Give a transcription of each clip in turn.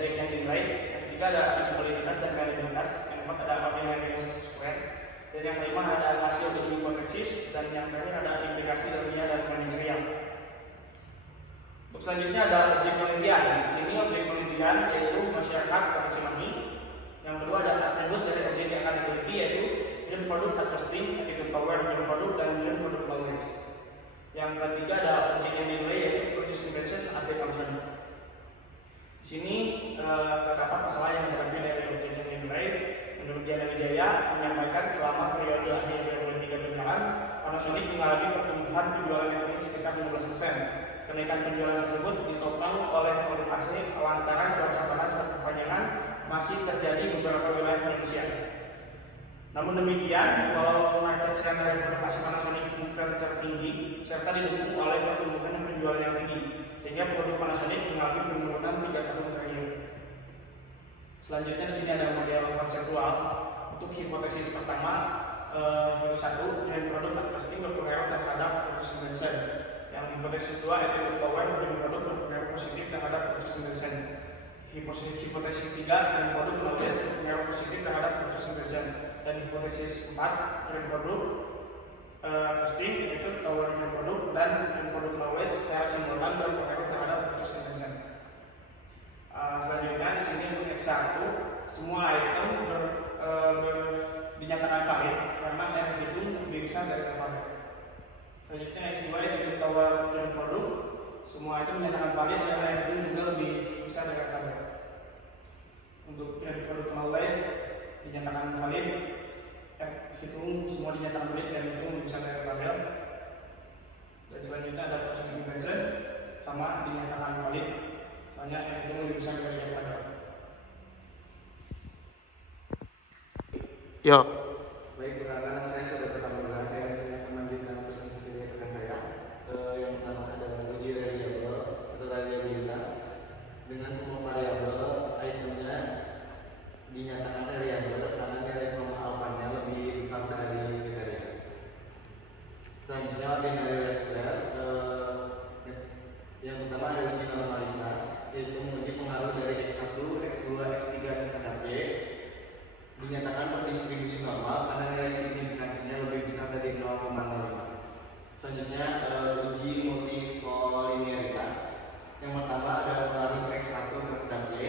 objek yang dinilai. Yang ketiga ada validitas dan reliabilitas. Yang keempat ada ordinary square. Dan yang kelima ada hasil uji hipotesis. Dan yang terakhir ada implikasi ilmiah dan manajerial. Untuk selanjutnya ada objek penelitian. Di sini objek penelitian yaitu masyarakat Cimahi. Yang kedua ada atribut dari objek yang akan diteliti yaitu green product harvesting, attitude power green product, dan green product knowledge. Yang ketiga ada objek yang dinilai yaitu produce invention asset function. Di sini terdapat masalah yang dihadapi dari objek yang dinilai. Menurut Diana Wijaya menyampaikan selama periode akhir 2023 berjalan, Panasonic mengalami pertumbuhan penjualan elektronik sekitar 15%. Kenaikan penjualan tersebut ditopang oleh produk asli lantaran cuaca panas dan kepanjangan masih terjadi di beberapa wilayah Indonesia. Namun demikian, walau market share dari produk asli Panasonic tertinggi serta didukung oleh pertumbuhan penjualan yang tinggi, sehingga produk Panasonic mengalami penurunan 3 tahun terakhir. Selanjutnya di sini ada model konseptual. Untuk hipotesis pertama, satu, green product harvesting berpengaruh terhadap produksi invention. Yang hipotesis kedua, attitude power green product berpengaruh positif terhadap produksi invention. Hipotesis tiga, green product knowledge berpengaruh positif terhadap produksi invention. Dan hipotesis 4, green product harvesting yaitu power green product dan green product knowledge secara simultan berpengaruh terhadap produksi invention. Selanjutnya di sini untuk X1 semua item dinyatakan valid karena yang dihitung lebih besar dari yang valid. Selanjutnya X2 yaitu power green product, semua item dinyatakan valid karena yang dihitung juga lebih besar dari yang valid. Untuk green product knowledge dinyatakan valid, hitung semua dinyatakan valid dan itu lebih besar dari yang valid. Dan selanjutnya ada proses invention sama dinyatakan valid. Soalnya yang itu lebih besar dari yang ada. Yo. Baik, perkenalkan saya sudah bertambah. Saya akan melanjutkan presentasi rekan saya. Yang pertama ada uji reliable atau reliabilitas. Dengan semua variabel itemnya dinyatakan reliable karena nilai pemahamannya lebih besar dari kriteria. Selanjutnya ordinary square. Yang pertama ada uji normalitas, yaitu menguji pengaruh dari X1, X2, X3 terhadap Y. Dinyatakan berdistribusi normal karena nilai signifikansinya lebih besar dari 0,05. Selanjutnya uji multikolinearitas. Yang pertama ada pengaruh X1 terhadap Y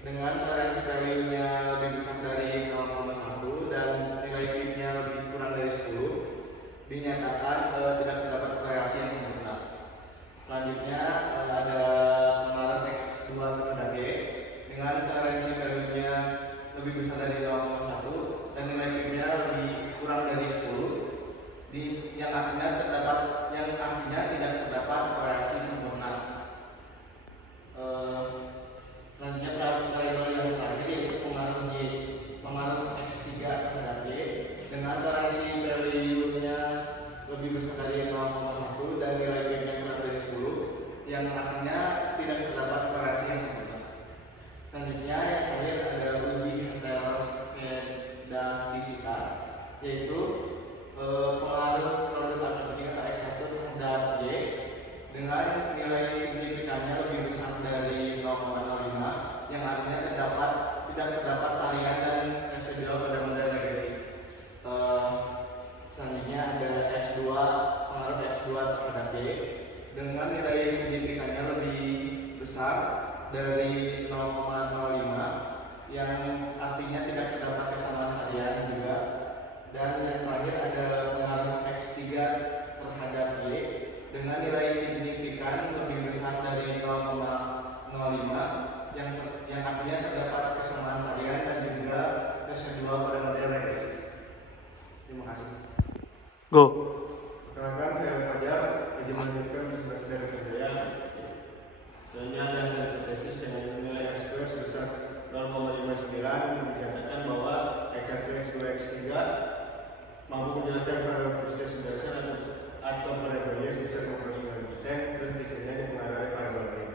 dengan toleransi value-nya lebih besar dari 0,1 dan nilai P-nya lebih kurang dari 10. Dinyatakan tidak terdapat korelasi yang sempurna. Selanjutnya ada pengaruh X2 terhadap Y dengan toleransi value-nya lebih besar dari 0,1 dan nilai P-nya lebih kurang dari 10, yang artinya tidak terdapat korelasi sempurna. Selanjutnya variabel yang terakhir yaitu pengaruh X3 terhadap Y dengan toleransi value-nya lebih besar dari 0,1 dan nilai P-nya kurang dari 10, yang artinya tidak terdapat korelasi yang sempurna. Selanjutnya yang terakhir ada uji heteroskedastisitas, yaitu pengaruh produk packaging atau X1 terhadap Y dengan nilai signifikannya lebih besar dari 0,05, yang artinya tidak terdapat varian dan residual pada model regresi. Selanjutnya ada X2, pengaruh X2 terhadap Y dengan nilai signifikannya lebih besar dari 0,05, yang artinya tidak terdapat kesamaan harian juga. Dan yang terakhir ada pengaruh X3 terhadap Y dengan nilai signifikan lebih besar dari 0,05, yang artinya terdapat kesamaan harian dan juga residual pada model regresi. Terima kasih. Go. Perkenalkan saya Fajar, izin melanjutkan presentasi dari kerja. Selanjutnya ada hasil tesis dengan nilai X2 sebesar 0,59 dinyatakan bahwa X1, X2, X3 mampu menjelaskan variabel proses dasar atau variabelnya sebesar 59% dan sisanya dipengaruhi variabel lain.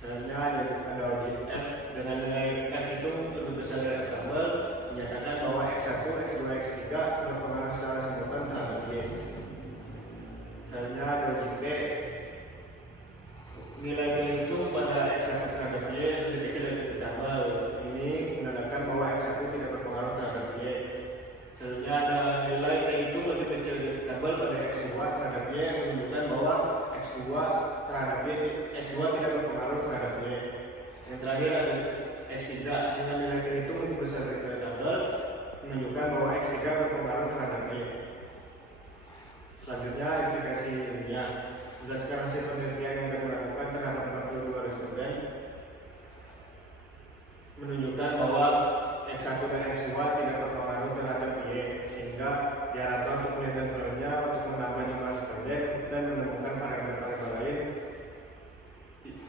Selanjutnya ada uji F dengan nilai F itu lebih besar dari variabel, dinyatakan bahwa X1, X2, X3 berpengaruh secara simultan terhadap Y. Selanjutnya ada uji B. Nilai B itu pada X1 terhadap Y terakhir ada X3 dengan nilai terhitung lebih besar dari tabel menunjukkan bahwa X3 berpengaruh terhadap Y. Selanjutnya implikasi ilmiah. Berdasarkan hasil penelitian yang kami lakukan terhadap 42 responden menunjukkan bahwa X1 dan X2 tidak berpengaruh terhadap Y, sehingga diharapkan untuk penelitian selanjutnya untuk menambah jumlah responden dan menemukan variabel-variabel lain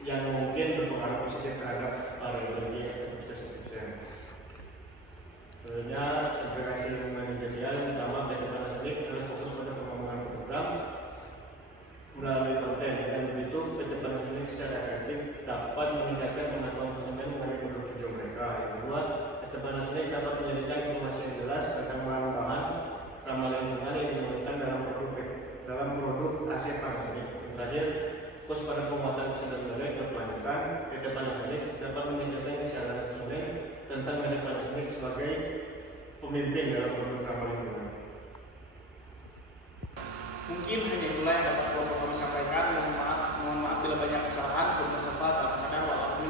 yang mungkin berpengaruh positif terhadap variabel Y atau proses efisien. Selanjutnya, implikasi manajerial utama dari Panasonic terus fokus pada pengembangan program melalui konten. Dengan begitu, PT Panasonic secara efektif dapat meningkatkan pengetahuan konsumen mengenai produk hijau mereka. Yang kedua, PT Panasonic dapat menyajikan informasi yang jelas tentang bahan-bahan ramah lingkungan yang digunakan dalam produk AC Panasonic. Yang terakhir, fokus pada penguatan kesadaran merek berkelanjutan. PT Panasonic dapat meningkatkan kesadaran konsumen tentang PT Panasonic sebagai pemimpin dalam produk ramah lingkungan. Mungkin hanya itulah yang dapat kami sampaikan. Mohon maaf bila banyak kesalahan.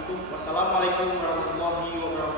Wassalamualaikum warahmatullahi wabarakatuh.